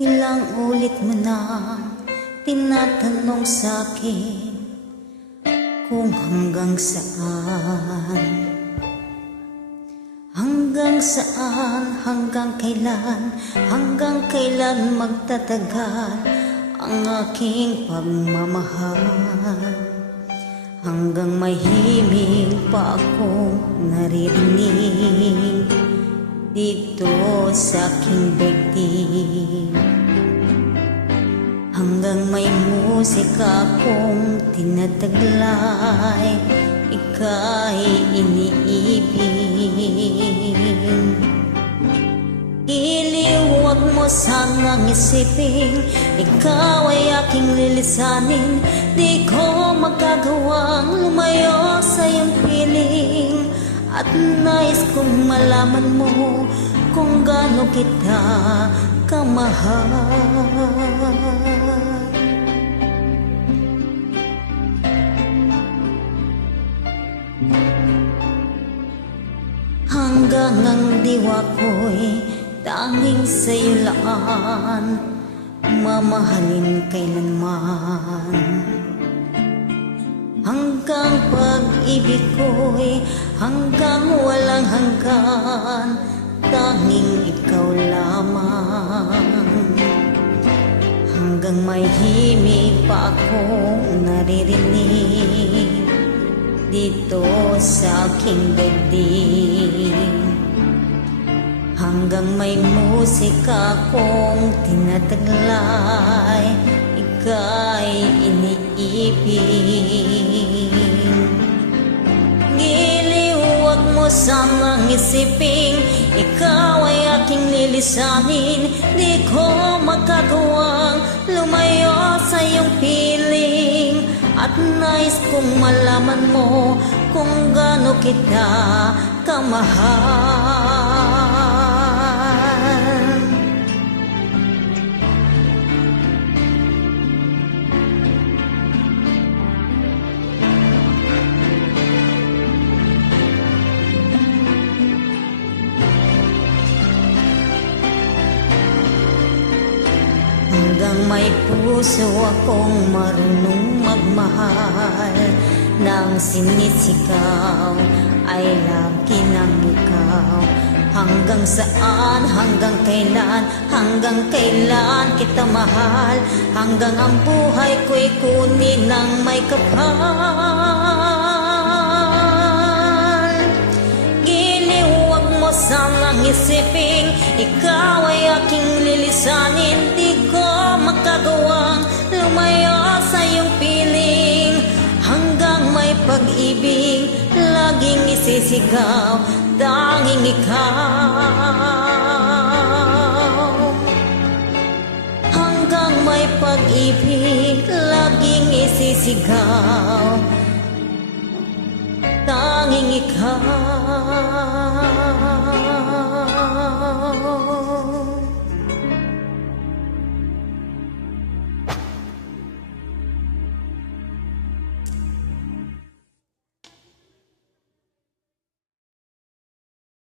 Ilang ulit mo na tinatanong sa'kin kung hanggang saan. Hanggang saan, hanggang kailan magtatagal ang aking pagmamahal. Hanggang may himig pa akong naririnig dito sa aking daigdig. Hanggang may musika akong tinataglay, ika'y iniibig. Giliw, huwag mo sanang isipin, ikaw ay aking lilisanin. Di ko magagawang lumayo sa iyong piling, at nais kong malaman mo kung gaano kita kamahal. Hanggang ang diwa ko'y tanging sa'yo laan, mamahalin kailanman. Hanggang pag-ibig ko'y hanggang walang hanggan, tanging ikaw lamang. Hanggang may himig pa akong naririnig dito sa aking daigdig. Hanggang may musika akong tinataglay, ika'y iniibig. Giliw, huwag mo sanang isipin, ikaw ay aking lilisanin. Di ko magagawang lumayo sa iyong piling, at nais kong malaman mo kung gaano kita kamahal. Hanggang may puso akong marunong magmahal, nang sinisigaw ay lagi ng ikaw. Hanggang saan, hanggang kailan kita mahal. Hanggang ang buhay ko'y kunin ng may kapal. Giliw, huwag mo sanang isipin, ikaw ay aking lilisanin. Di ko magagawang lumayo sa iyong piling. Hanggang may pag-ibig laging isisigaw, tanging ikaw. Hanggang may pag-ibig laging isisigaw, tanging ikaw.